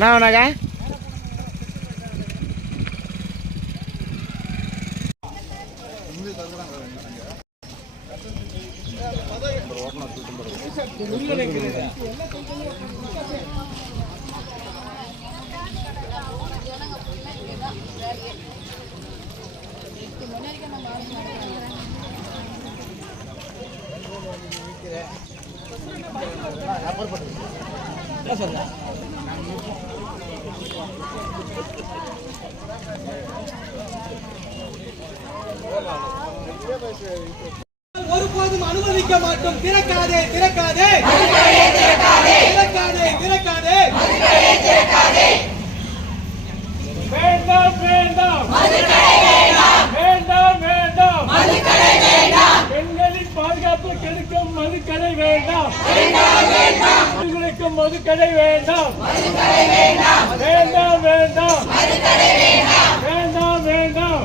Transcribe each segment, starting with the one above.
நான் வேணாக்கா ஒருபோதும் அனுமதிக்க மாட்டோம். திறக்காதே திறக்காதே திறக்காதே திறக்காதே திறக்காதே. வேண்டாம் வேண்டாம் வேண்டாம் வேண்டாம் பெண்களின் பாதுகாப்பு கெடுக்கும் மதுக்கடை வேண்டாம். பெண்களுக்கும் மதுக்கடை வேண்டாம். வேண்டாம் வேண்டாம் வேண்டாம் வேண்டாம்.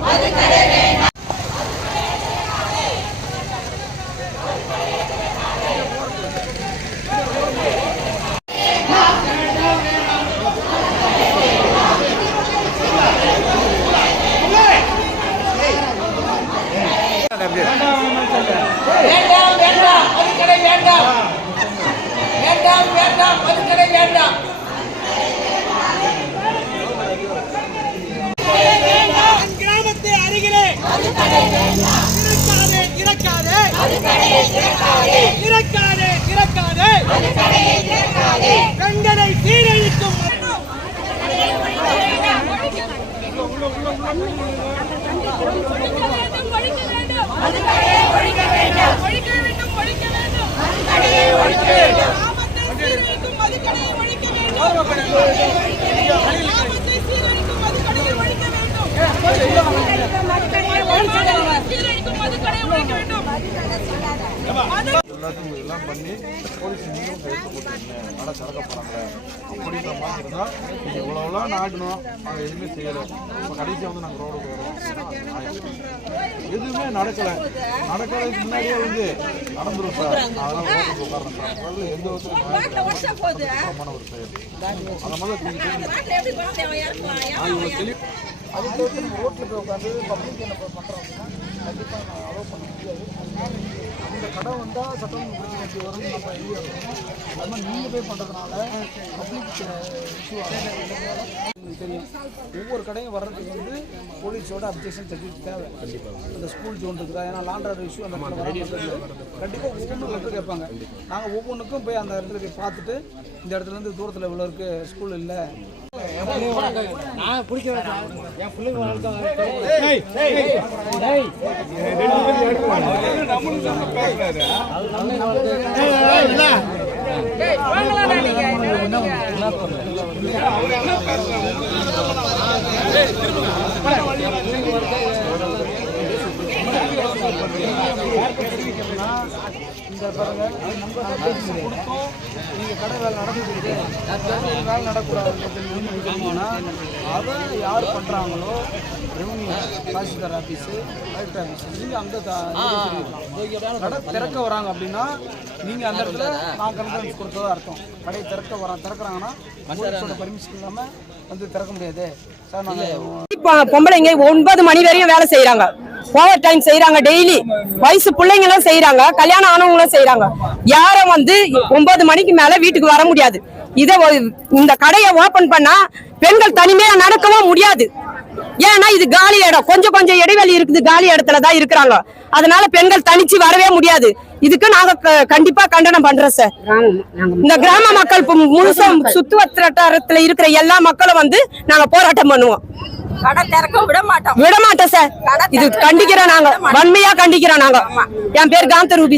கிராமத்தை அருகிலே திறக்காதே பெண்களை சீரழிக்கும் எல்லாத்தையும் இதெல்லாம் பண்ணி போலீஸ் நீங்களும் கையெழுத்து போட்டுருக்கீங்க நடை திறக்க போகிறாங்க அப்படின்ற மாதிரி இருந்தால் நீங்கள் இவ்வளோலாம் நாடணும் நாங்கள் எதுவுமே செய்யலை. இப்போ கடைசியாக வந்து நாங்கள் ரோடுக்கு வரோம். எதுவுமே நடக்கிறதுக்கு முன்னாடியே வந்து நடந்துடும் சார். அதெல்லாம் ரோடுக்கு உட்காரணும் சார். அதாவது எந்த விதத்துலையும் ஒரு செயல் அந்த மாதிரி அதுக்கு ரோட்டில் போய் உட்காந்து பப்ளிக் என்ன பண்ணுறோம் அப்படின்னா கண்டிப்பாக நான் அலோவ் பண்ண முடியாது. அந்த கடை வந்தால் சட்டம் பிரச்சனை வரும்னு நம்ம ஐடியா இருக்கும். அது மாதிரி நீங்கள் போய் பண்ணுறதுனால பப்ளிக் இஷ்யூ தெரியும். ஒவ்வொரு கடையும் வர்றதுக்கு வந்து போலீஸோட அப்ஜெக்ஷன் சர்டிஃபிகேட் தேவை. கண்டிப்பாக அந்த ஸ்கூல் ஜோன் இருக்குதா, ஏன்னா லாண்டர் இஷ்யூ அந்த கண்டிப்பாக ஒவ்வொன்றும் லெட்டர் கேட்பாங்க. நாங்கள் ஒவ்வொன்றுக்கும் போய் அந்த இடத்துல போய் பார்த்துட்டு இந்த இடத்துலேருந்து தூரத்தில் இவ்வளோ இருக்குது ஸ்கூல் இல்லை நான் பிடிக்கிறேன் என் பிள்ளைங்க இந்த பாருங்க நீங்கள் கடை வேலை நடந்துட்டு வேலை நடக்கூடாது அதை யார் பண்ணுறாங்களோ revenue tahsildar office collector office நீங்கள் அங்கே கடை திறக்க வராங்க அப்படின்னா நீங்கள் அந்த இடத்துல நான் கன்ஃபரன்ஸ் கொடுத்ததா அர்த்தம். கடையை திறக்கிறாங்கன்னா பர்மிஷன் இல்லாமல் வந்து திறக்க முடியாது சார். நாங்கள் பொம்பளைங்க 9 மணி வரையும் வேலை செய்யறாங்க, ஓவர் டைம் செய்யறாங்க, டெய்லி வயசு பிள்ளைங்க எல்லாம் செய்யறாங்க, கல்யாணம் ஆனவங்களும் செய்யறாங்க. யாரும் வந்து 9 மணிக்கு மேல வீட்டுக்கு வர முடியாது. இத இந்த கடையை ஓபன் பண்ணா பெண்கள் தனிமையா நடக்கவும் முடியாது. ஏன்னா இது காலி இடம், கொஞ்சம் இடைவெளி இருக்குது, காலி இடத்துல தான் இருக்கிறாங்க. அதனால பெண்கள் தனிச்சு வரவே முடியாது. இதுக்கு நாங்க கண்டிப்பா கண்டனம் பண்றோம் சார். இந்த கிராம மக்கள் முழுசா சுத்துவட்டாரத்துல இருக்கிற எல்லா மக்களும் வந்து நாங்க போராட்டம் பண்ணுவோம். விட மாட்டோம் சார். இது கண்டிக்கிறோம், நாங்க வன்மையா கண்டிக்கிறோம். நாங்க என் பேர் காந்த ரூபி சார்.